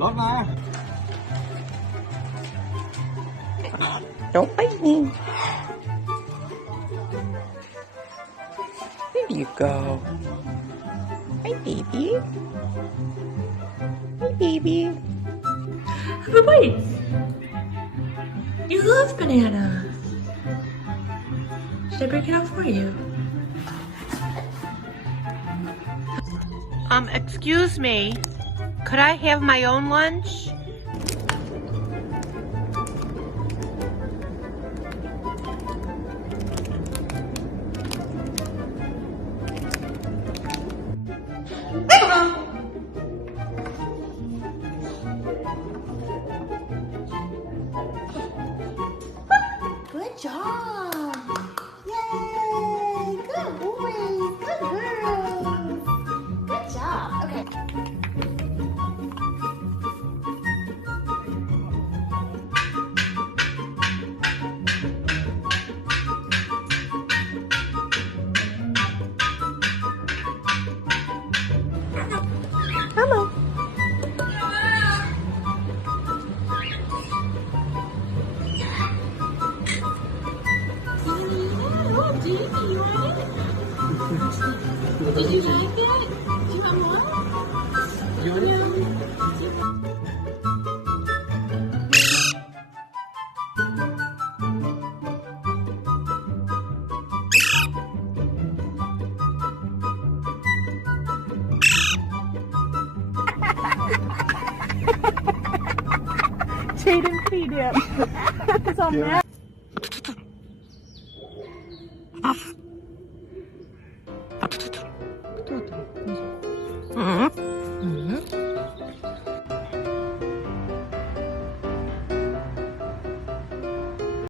รถมา Don't bite me. There you go. Hi, baby. Hi, baby. But wait, you love bananas. Should I break it out for you? Excuse me. Could I have my own lunch? Good job! Yay! Good boys! Good girls! Good job! Okay. Come on. Oh, Did you like it? Do you want more? You want it? Jaden feed him. He's all mad.